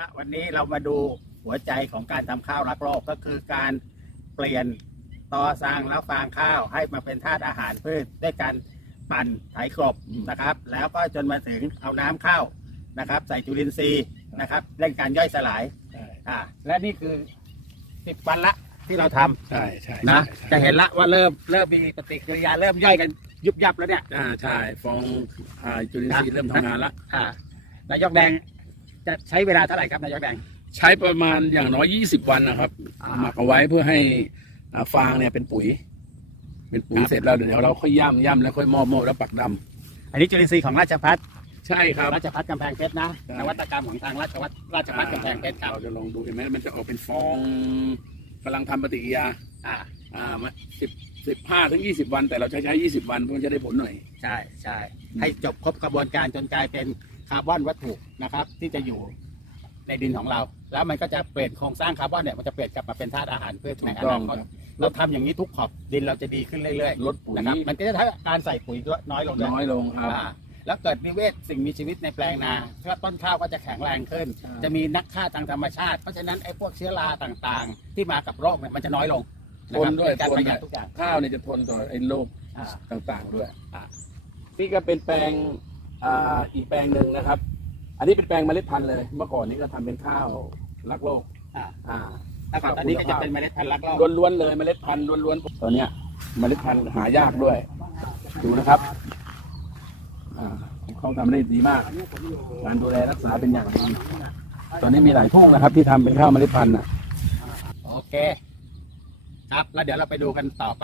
ละวันนี้เรามาดูหัวใจของการทำข้าวรักโลกก็คือการเปลี่ยนตอสร้างแล้วฟางข้าวให้มาเป็นธาตุอาหารพืชด้วยการปั่นไถกลบนะครับ แล้วก็จนมาถึงเอาน้ำเข้านะครับ ใส่จุลินทรีย์นะครับเร่งการย่อยสลายใช่อ่าและนี่คือสิบวันละที่เราทำใช่ใช่นะใช่จะเห็นละว่าเริ่มเริ่มมีปฏิกิริยาเริ่มย่อยกันยุบยับแล้วเนี่ยอ่าใช่ฟองอ่าจุลินทรีย์เริ่มทำงานละอ่านายกแดง จะใช้เวลาเท่าไหร่ครับนายกแดงใช้ประมาณอย่างน้อย 20 วันนะครับอ่าหมักเอาไว้เพื่อให้อ่าฟางเนี่ยเป็นปุ๋ย เป็นปุ๋ยครับเสร็จแล้วเดี๋ยวเราค่อยย่ำย่ำแล้วค่อยมอบมอบแล้วปักดำอันนี้จุลินทรีย์ของราชพัฒใช่ครับ ราชพัฒกำแพงเพชรนะใช่ นวัตกรรมของทางราชวัฒราชพัฒกำแพงเพชรครับเราจะลองดูเห็นไหมมันจะออกเป็นฟองกำลังทำปฏิกิริยา อ่าอ่าสิบสิบห้าถึงยี่สิบวัน แต่เราใช้ใช้ยี่สิบวันเพื่อจะได้ผลหน่อย ใช่ใช่ให้จบครบกระบวนการจนกลายเป็น คาร์บอนวัตถุนะครับ ที่จะอยู่ในดินของเรา แล้วมันก็จะเปลี่ยนโครงสร้างคาร์บอนเนี่ยมันจะเปลี่ยนกลับมาเป็นธาตุอาหารพืชในอถูกต้นาองคตครับเราทำอย่างนี้ทุกขอบดินเราจะดีขึ้นเรื่อยลดปุ๋ๆยนะครับมันก็จะทำให้การใส่ปุ๋ยน้อยลงด้วยน้อยลงครับอ่าแล้วเกิดนิเวศสิ่งมีชีวิตในแปลงนาก็ต้นข้าวก็จะแข็งแรงขึ้นใช่จะมีนักฆ่าทางธรรมชาติเพราะฉะนั้นไอ้พวกเชื้อราต่างๆ ที่มากับโรคเนี่ยมันจะน้อยลงะทครับนด้วยเป็นการทนประหด้ยัวดยทุกอย่างข้าวเนี่ยจะทนต่อไอ้โรคอ่าต่างๆด้วยอ่านี่ก็เป็นแปลง อ่าอีกแปลงหนึ่งนะครับ อันนี้เป็นแปลงเมล็ดพันธุ์เลย เมื่อก่อนนี้ก็ทำเป็นข้าวรักโลก อ่าอ่า แล้วก็อันนี้ก็จะเป็นเมล็ดพันธุ์ลักลอบล้วนๆเลยเมล็ดพันธุ์ล้วนๆตัวเนี้ยเมล็ดพันธุ์หายากด้วย ดูนะครับอ่าเขาทำได้ดีมาก การดูแลรักษาเป็นอย่างดีตอนนี้มีหลายทุ่งนะครับ ที่ทำเป็นข้าวเมล็ดพันธุ์อะ โอเค ครับ แล้วเดี๋ยวเราไปดูกันต่อไป